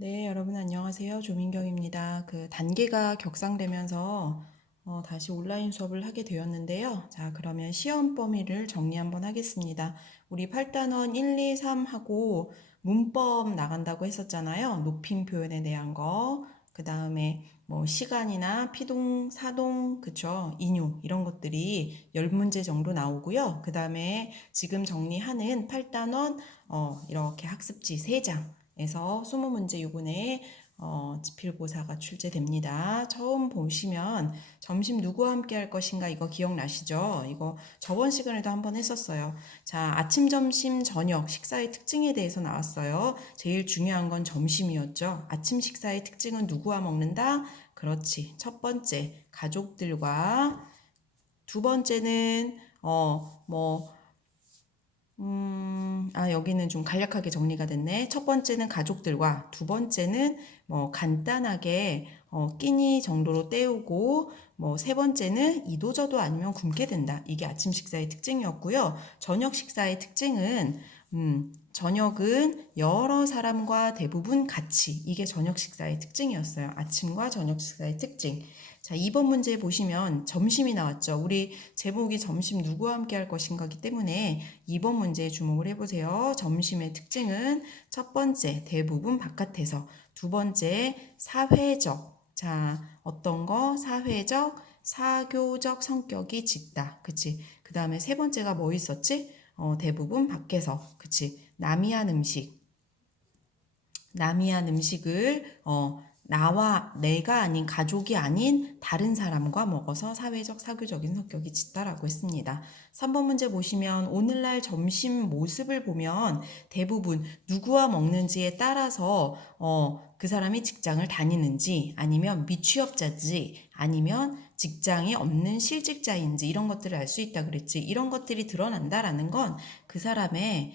네, 여러분 안녕하세요. 조민경입니다. 단계가 격상되면서 다시 온라인 수업을 하게 되었는데요. 자, 그러면 시험 범위를 정리 한번 하겠습니다. 우리 8단원 1, 2, 3 하고 문법 나간다고 했었잖아요. 높임 표현에 대한 거. 그 다음에 뭐 시간이나 피동, 사동, 그쵸? 인유 이런 것들이 10문제 정도 나오고요. 그 다음에 지금 정리하는 8단원 이렇게 학습지 3장 에서 20문제 요번에 지필고사가 출제됩니다. 처음 보시면 점심 누구와 함께 할 것인가 이거 기억나시죠? 이거 저번 시간에도 한번 했었어요. 자, 아침, 점심, 저녁 식사의 특징에 대해서 나왔어요. 제일 중요한 건 점심이었죠. 아침 식사의 특징은 누구와 먹는다? 그렇지. 첫 번째, 가족들과. 두 번째는 여기는 좀 간략하게 정리가 됐네. 첫 번째는 가족들과, 두 번째는 간단하게 끼니 정도로 때우고, 세 번째는 이도저도 아니면 굶게 된다. 이게 아침 식사의 특징이었고요. 저녁 식사의 특징은 저녁은 여러 사람과 대부분 같이. 이게 저녁 식사의 특징이었어요. 아침과 저녁 식사의 특징. 자, 2번 문제 보시면 점심이 나왔죠. 우리 제목이 점심 누구와 함께 할 것인가기 때문에 2번 문제에 주목을 해보세요. 점심의 특징은 첫 번째, 대부분 바깥에서. 두 번째, 사회적. 자, 어떤 거? 사회적, 사교적 성격이 짙다. 그치? 그 다음에 세 번째가 뭐 있었지? 대부분 밖에서. 그치? 남이 한 음식을 나와 내가 아닌 가족이 아닌 다른 사람과 먹어서 사회적 사교적인 성격이 짙다라고 했습니다. 3번 문제 보시면 오늘날 점심 모습을 보면 대부분 누구와 먹는지에 따라서 그 사람이 직장을 다니는지 아니면 미취업자인지 아니면 직장이 없는 실직자인지 이런 것들을 알 수 있다 그랬지. 이런 것들이 드러난다라는 건 그 사람의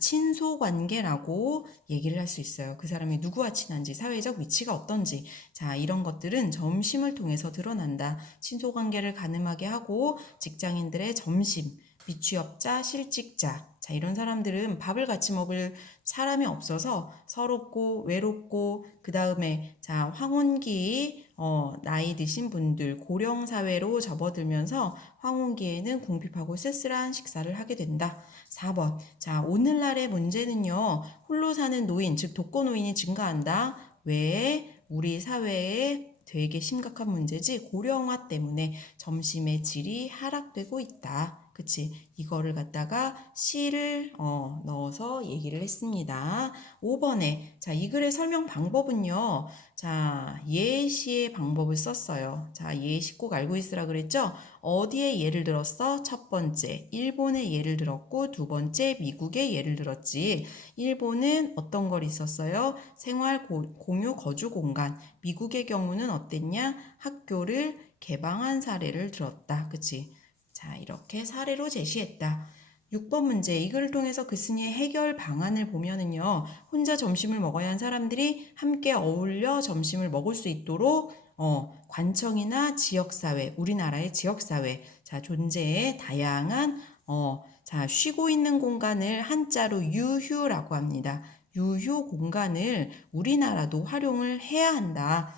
친소 관계라고 얘기를 할 수 있어요. 그 사람이 누구와 친한지, 사회적 위치가 어떤지. 자, 이런 것들은 점심을 통해서 드러난다. 친소 관계를 가늠하게 하고 직장인들의 점심, 미취업자, 실직자. 자, 이런 사람들은 밥을 같이 먹을 사람이 없어서 서럽고 외롭고 그다음에 황혼기 나이 드신 분들 고령 사회로 접어들면서 황혼기에는 궁핍하고 쓸쓸한 식사를 하게 된다. 4번. 자, 오늘날의 문제는요. 홀로 사는 노인, 즉 독거노인이 증가한다. 왜? 우리 사회에 되게 심각한 문제지. 고령화 때문에 점심의 질이 하락되고 있다. 그치? 이거를 갖다가 시를 넣어서 얘기를 했습니다. 5번에 자, 이 글의 설명 방법은요. 자, 예시의 방법을 썼어요. 자, 예시 꼭 알고 있으라 그랬죠? 어디에 예를 들었어? 첫 번째, 일본의 예를 들었고 두 번째, 미국의 예를 들었지. 일본은 어떤 걸 있었어요? 생활 공유 거주 공간. 미국의 경우는 어땠냐? 학교를 개방한 사례를 들었다. 그치? 자, 이렇게 사례로 제시했다. 6번 문제, 이 글을 통해서 글쓴이의 해결 방안을 보면은요, 혼자 점심을 먹어야 한 사람들이 함께 어울려 점심을 먹을 수 있도록 관청이나 지역사회, 우리나라의 지역사회, 자, 존재의 다양한, 쉬고 있는 공간을 한자로 유휴라고 합니다. 유휴 공간을 우리나라도 활용을 해야 한다.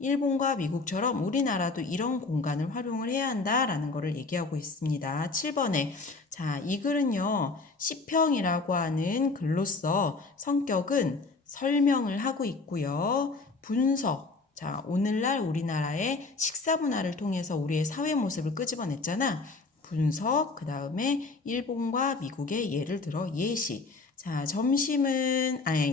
일본과 미국처럼 우리나라도 이런 공간을 활용을 해야 한다라는 것을 얘기하고 있습니다. 7번에 자, 이 글은요. 시평이라고 하는 글로서 성격은 설명을 하고 있고요. 분석. 자, 오늘날 우리나라의 식사 문화를 통해서 우리의 사회 모습을 끄집어냈잖아. 분석, 그 다음에 일본과 미국의 예를 들어 예시. 자,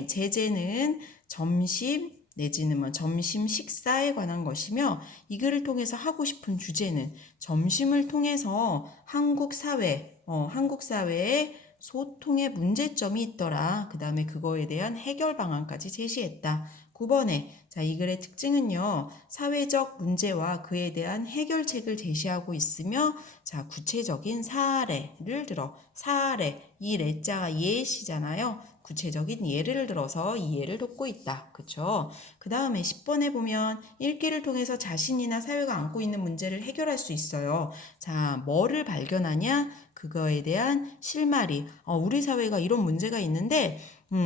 제재는 점심 내지는 점심 식사에 관한 것이며 이 글을 통해서 하고 싶은 주제는 점심을 통해서 한국 사회에 소통의 문제점이 있더라. 그 다음에 그거에 대한 해결 방안까지 제시했다. 9번에 자, 이 글의 특징은요. 사회적 문제와 그에 대한 해결책을 제시하고 있으며 자, 구체적인 사례를 들어. 사례, 이 레자가 예시잖아요. 구체적인 예를 들어서 이 예를 돕고 있다. 그쵸? 그 다음에 10번에 보면 읽기를 통해서 자신이나 사회가 안고 있는 문제를 해결할 수 있어요. 자, 뭐를 발견하냐? 그거에 대한 실마리. 우리 사회가 이런 문제가 있는데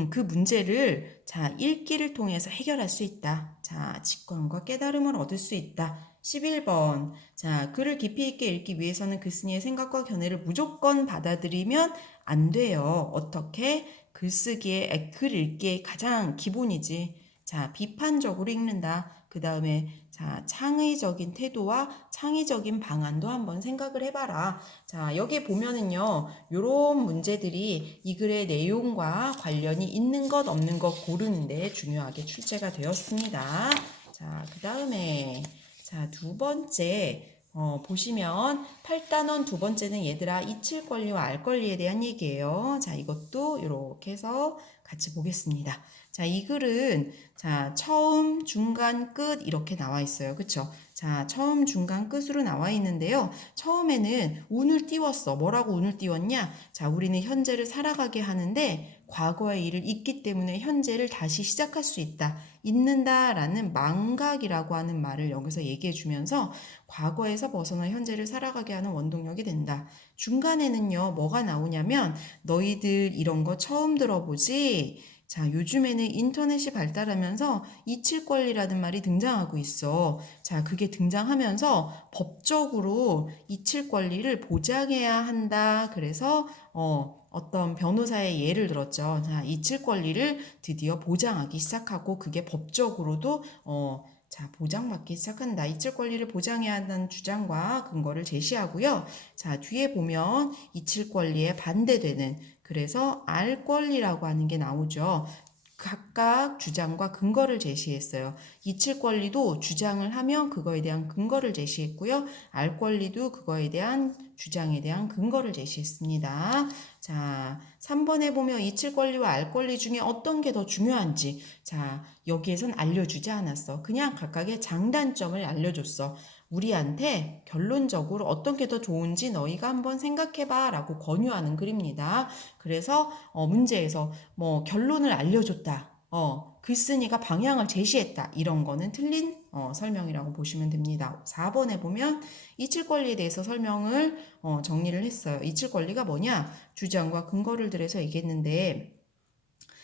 그 문제를 자, 읽기를 통해서 해결할 수 있다. 자, 직관과 깨달음을 얻을 수 있다. 11번. 자, 글을 깊이 있게 읽기 위해서는 글쓴이의 생각과 견해를 무조건 받아들이면 안 돼요. 어떻게? 글쓰기에, 글 읽기에 가장 기본이지. 자, 비판적으로 읽는다. 그 다음에 자, 창의적인 태도와 창의적인 방안도 한번 생각을 해봐라. 자, 여기 보면은요, 요런 문제들이 이 글의 내용과 관련이 있는 것, 없는 것 고르는데 중요하게 출제가 되었습니다. 자, 그 다음에, 자, 두 번째, 보시면 8단원 두 번째는 얘들아, 이칠 권리와 알 권리에 대한 얘기예요. 자, 이것도 이렇게 해서 같이 보겠습니다. 자, 이 글은 자, 처음, 중간, 끝 이렇게 나와 있어요. 그쵸? 자, 처음, 중간, 끝으로 나와 있는데요. 처음에는 운을 띄웠어. 뭐라고 운을 띄웠냐? 자, 우리는 현재를 살아가게 하는데 과거의 일을 잊기 때문에 현재를 다시 시작할 수 있다. 잊는다라는 망각이라고 하는 말을 여기서 얘기해 주면서 과거에서 벗어나 현재를 살아가게 하는 원동력이 된다. 중간에는요, 뭐가 나오냐면 너희들 이런 거 처음 들어보지? 자, 요즘에는 인터넷이 발달하면서 이칠 권리라는 말이 등장하고 있어. 자, 그게 등장하면서 법적으로 이칠 권리를 보장해야 한다. 그래서 어떤 변호사의 예를 들었죠. 자, 이칠 권리를 드디어 보장하기 시작하고 그게 법적으로도 자, 보장받기 시작한다. 이칠 권리를 보장해야 한다는 주장과 근거를 제시하고요. 자, 뒤에 보면 이칠 권리에 반대되는 그래서 알 권리라고 하는 게 나오죠. 각각 주장과 근거를 제시했어요. 이칠 권리도 주장을 하면 그거에 대한 근거를 제시했고요. 알 권리도 그거에 대한 주장에 대한 근거를 제시했습니다. 자, 3번에 보면 이칠 권리와 알 권리 중에 어떤 게 더 중요한지 자, 여기에선 알려주지 않았어. 그냥 각각의 장단점을 알려줬어. 우리한테 결론적으로 어떤 게 더 좋은지 너희가 한번 생각해봐 라고 권유하는 글입니다. 그래서 문제에서 뭐 결론을 알려줬다. 글쓴이가 방향을 제시했다. 이런 거는 틀린 설명이라고 보시면 됩니다. 4번에 보면 이칠 권리에 대해서 설명을 정리를 했어요. 이칠 권리가 뭐냐? 주장과 근거를 들여서 얘기했는데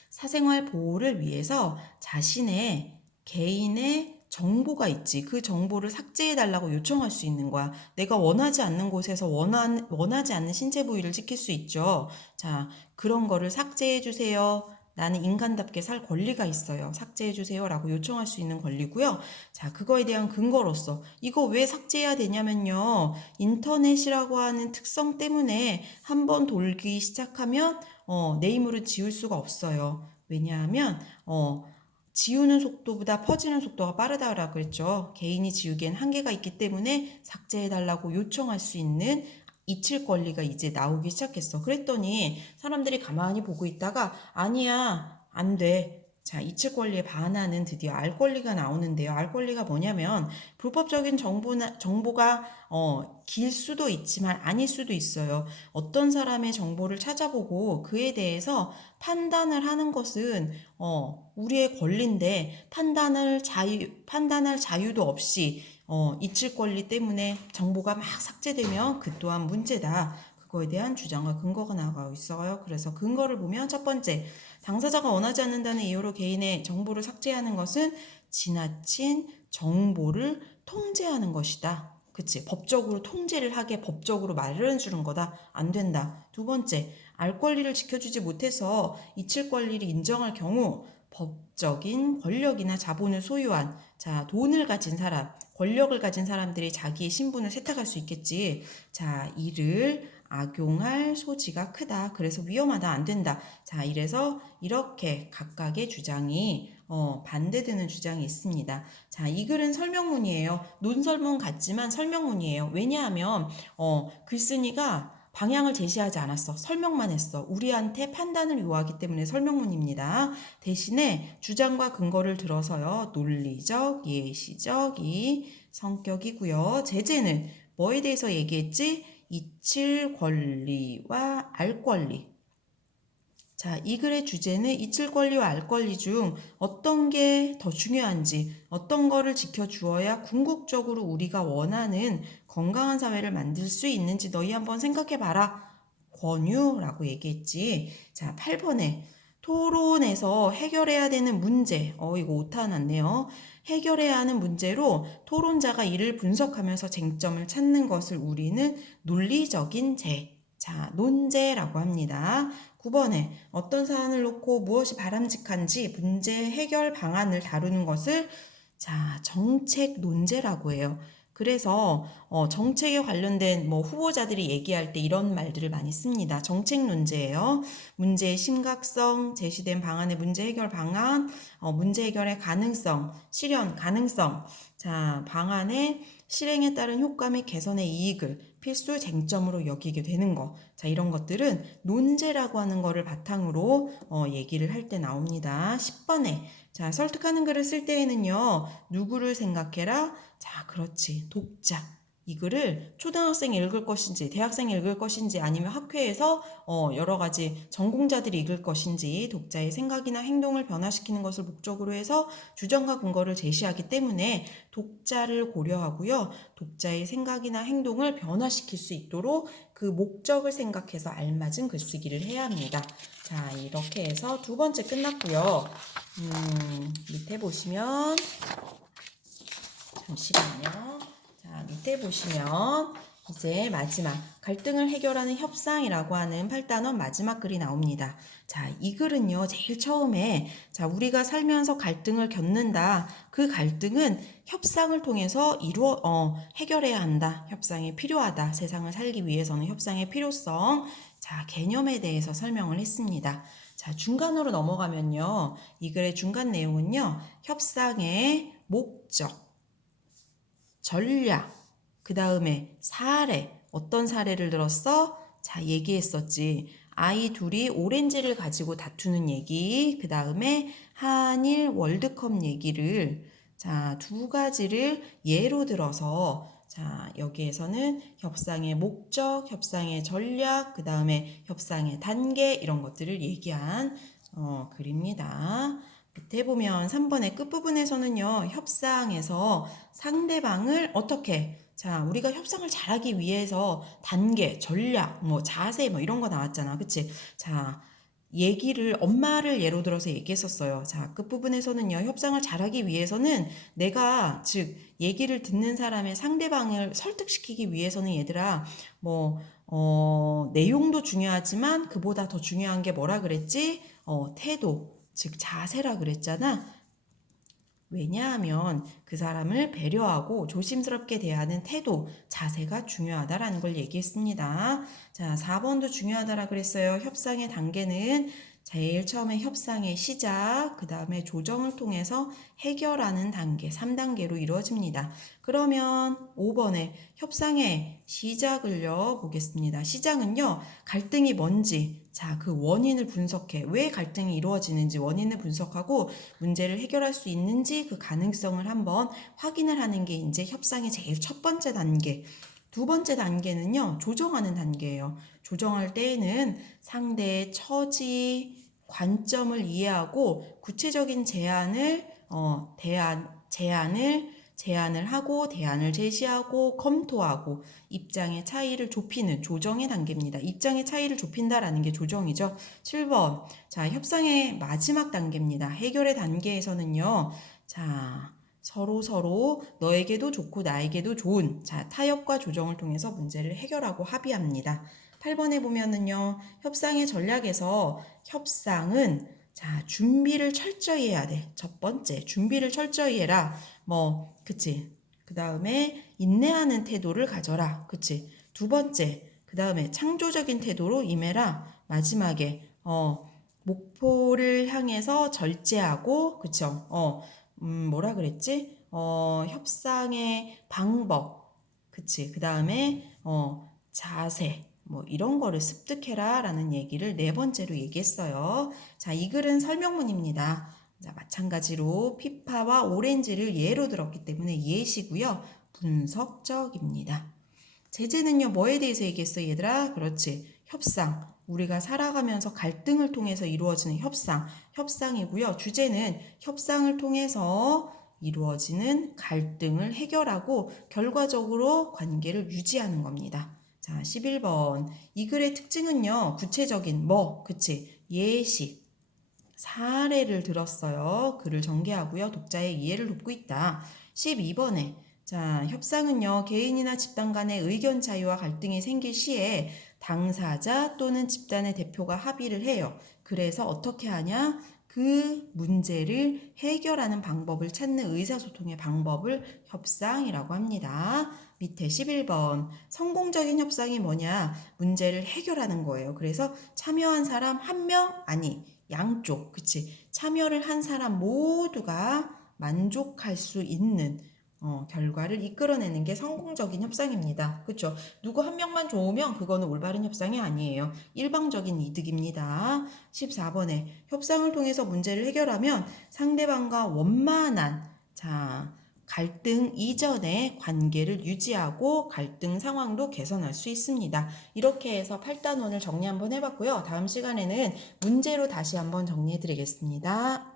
사생활 보호를 위해서 자신의 개인의 정보가 있지. 그 정보를 삭제해달라고 요청할 수 있는 거야. 내가 원하지 않는 곳에서 원하지 않는 신체 부위를 지킬 수 있죠. 자, 그런 거를 삭제해주세요. 나는 인간답게 살 권리가 있어요. 삭제해주세요. 라고 요청할 수 있는 권리고요. 자, 그거에 대한 근거로서 이거 왜 삭제해야 되냐면요. 인터넷이라고 하는 특성 때문에 한번 돌기 시작하면 내 힘으로 지울 수가 없어요. 왜냐하면 지우는 속도보다 퍼지는 속도가 빠르다라고 그랬죠. 개인이 지우기엔 한계가 있기 때문에 삭제해달라고 요청할 수 있는 잊힐 권리가 이제 나오기 시작했어. 그랬더니 사람들이 가만히 보고 있다가 아니야, 안 돼. 자, 잊힐 권리에 반하는 드디어 알 권리가 나오는데요. 알 권리가 뭐냐면 불법적인 정보가 길 수도 있지만 아닐 수도 있어요. 어떤 사람의 정보를 찾아보고 그에 대해서 판단을 하는 것은 우리의 권리인데 판단할 자유도 없이 잊힐 권리 때문에 정보가 막 삭제되면 그 또한 문제다. 그거에 대한 주장과 근거가 나가고 있어요. 그래서 근거를 보면 첫 번째, 당사자가 원하지 않는다는 이유로 개인의 정보를 삭제하는 것은 지나친 정보를 통제하는 것이다. 그치? 법적으로 통제를 하게 법적으로 마련해 주는 거다. 안 된다. 두 번째, 알 권리를 지켜주지 못해서 잊힐 권리를 인정할 경우 법적인 권력이나 자본을 소유한 자, 돈을 가진 사람, 권력을 가진 사람들이 자기의 신분을 세탁할 수 있겠지. 자, 이를 악용할 소지가 크다. 그래서 위험하다. 안 된다. 자, 이래서 이렇게 각각의 주장이 반대되는 주장이 있습니다. 자, 이 글은 설명문이에요. 논설문 같지만 설명문이에요. 왜냐하면 글쓴이가 방향을 제시하지 않았어. 설명만 했어. 우리한테 판단을 요하기 때문에 설명문입니다. 대신에 주장과 근거를 들어서요. 논리적, 예시적 이 성격이고요. 제재는 뭐에 대해서 얘기했지? 잊힐 권리와 알 권리. 자, 이 글의 주제는 잊힐 권리와 알 권리 중 어떤 게 더 중요한지, 어떤 거를 지켜주어야 궁극적으로 우리가 원하는 건강한 사회를 만들 수 있는지 너희 한번 생각해 봐라. 권유라고 얘기했지. 자, 8번에 토론에서 해결해야 되는 문제, 이거 오타 났네요. 해결해야 하는 문제로 토론자가 이를 분석하면서 쟁점을 찾는 것을 우리는 논리적인 재, 자, 논제라고 합니다. 9번에 어떤 사안을 놓고 무엇이 바람직한지 문제 해결 방안을 다루는 것을 자, 정책 논제라고 해요. 그래서 정책에 관련된 뭐 후보자들이 얘기할 때 이런 말들을 많이 씁니다. 정책 논제예요. 문제의 심각성, 제시된 방안의 문제 해결 방안, 문제 해결의 가능성, 실현 가능성, 자, 방안의 실행에 따른 효과 및 개선의 이익을 필수 쟁점으로 여기게 되는 거. 자, 이런 것들은 논제라고 하는 거를 바탕으로 얘기를 할 때 나옵니다. 10번에 자, 설득하는 글을 쓸 때에는요. 누구를 생각해라? 자, 그렇지. 독자. 이 글을 초등학생이 읽을 것인지 대학생이 읽을 것인지 아니면 학회에서 여러 가지 전공자들이 읽을 것인지 독자의 생각이나 행동을 변화시키는 것을 목적으로 해서 주장과 근거를 제시하기 때문에 독자를 고려하고요. 독자의 생각이나 행동을 변화시킬 수 있도록 그 목적을 생각해서 알맞은 글쓰기를 해야 합니다. 자, 이렇게 해서 두 번째 끝났고요. 밑에 보시면 잠시만요. 자, 밑에 보시면 이제 마지막 갈등을 해결하는 협상이라고 하는 8단원 마지막 글이 나옵니다. 자, 이 글은요. 제일 처음에 자, 우리가 살면서 갈등을 겪는다. 그 갈등은 협상을 통해서 해결해야 한다. 협상이 필요하다. 세상을 살기 위해서는 협상의 필요성. 자, 개념에 대해서 설명을 했습니다. 자, 중간으로 넘어가면요. 이 글의 중간 내용은요. 협상의 목적, 전략, 그 다음에 사례, 어떤 사례를 들었어? 자, 얘기했었지. 아이 둘이 오렌지를 가지고 다투는 얘기, 그 다음에 한일 월드컵 얘기를 자, 두 가지를 예로 들어서 자, 여기에서는 협상의 목적, 협상의 전략, 그 다음에 협상의 단계 이런 것들을 얘기한 글입니다. 밑에 보면 3번의 끝부분에서는요. 협상에서 상대방을 어떻게 자, 우리가 협상을 잘하기 위해서 단계, 전략, 뭐 자세 뭐 이런 거 나왔잖아. 그치? 자, 얘기를 엄마를 예로 들어서 얘기했었어요. 자, 끝부분에서는요. 협상을 잘하기 위해서는 내가 즉 얘기를 듣는 사람의 상대방을 설득시키기 위해서는 얘들아 내용도 중요하지만 그보다 더 중요한 게 뭐라 그랬지? 태도, 즉 자세라 그랬잖아. 왜냐하면 그 사람을 배려하고 조심스럽게 대하는 태도, 자세가 중요하다라는 걸 얘기했습니다. 자, 4번도 중요하다라 그랬어요. 협상의 단계는 제일 처음에 협상의 시작, 그 다음에 조정을 통해서 해결하는 단계, 3단계로 이루어집니다. 그러면 5번에 협상의 시작을요, 보겠습니다. 시작은요, 갈등이 뭔지, 자, 그 원인을 분석해. 왜 갈등이 이루어지는지 원인을 분석하고 문제를 해결할 수 있는지 그 가능성을 한번 확인을 하는 게 이제 협상의 제일 첫 번째 단계. 두 번째 단계는요, 조정하는 단계예요. 조정할 때에는 상대의 처지, 관점을 이해하고 구체적인 제안을 하고 대안을 제시하고 검토하고 입장의 차이를 좁히는 조정의 단계입니다. 입장의 차이를 좁힌다라는 게 조정이죠. 7번. 자, 협상의 마지막 단계입니다. 해결의 단계에서는요. 자, 서로 너에게도 좋고 나에게도 좋은 자, 타협과 조정을 통해서 문제를 해결하고 합의합니다. 8번에 보면은요. 협상의 전략에서 협상은 자, 준비를 철저히 해야 돼. 첫 번째, 준비를 철저히 해라. 그치. 그 다음에 인내하는 태도를 가져라. 그치. 두 번째, 그 다음에 창조적인 태도로 임해라. 마지막에, 목표를 향해서 절제하고, 그쵸. 뭐라 그랬지? 협상의 방법. 그치. 그 다음에, 자세. 뭐 이런 거를 습득해라 라는 얘기를 네 번째로 얘기했어요. 자, 이 글은 설명문입니다. 자, 마찬가지로 피파와 오렌지를 예로 들었기 때문에 예시고요. 분석적입니다. 제재는요. 뭐에 대해서 얘기했어 얘들아? 그렇지. 협상. 우리가 살아가면서 갈등을 통해서 이루어지는 협상이고요. 주제는 협상을 통해서 이루어지는 갈등을 해결하고 결과적으로 관계를 유지하는 겁니다. 자, 11번. 이 글의 특징은요. 구체적인 그치? 예시. 사례를 들었어요. 글을 전개하고요. 독자의 이해를 돕고 있다. 12번에 자, 협상은요, 개인이나 집단 간의 의견 차이와 갈등이 생길 시에 당사자 또는 집단의 대표가 합의를 해요. 그래서 어떻게 하냐? 그 문제를 해결하는 방법을 찾는 의사소통의 방법을 협상이라고 합니다. 밑에 11번. 성공적인 협상이 뭐냐? 문제를 해결하는 거예요. 그래서 참여한 사람 한 명? 아니, 양쪽. 그치? 참여를 한 사람 모두가 만족할 수 있는 결과를 이끌어내는 게 성공적인 협상입니다. 그렇죠? 누구 한 명만 좋으면 그거는 올바른 협상이 아니에요. 일방적인 이득입니다. 14번에 협상을 통해서 문제를 해결하면 상대방과 원만한 갈등 이전의 관계를 유지하고 갈등 상황도 개선할 수 있습니다. 이렇게 해서 8단원을 정리 한번 해봤고요. 다음 시간에는 문제로 다시 한번 정리해 드리겠습니다.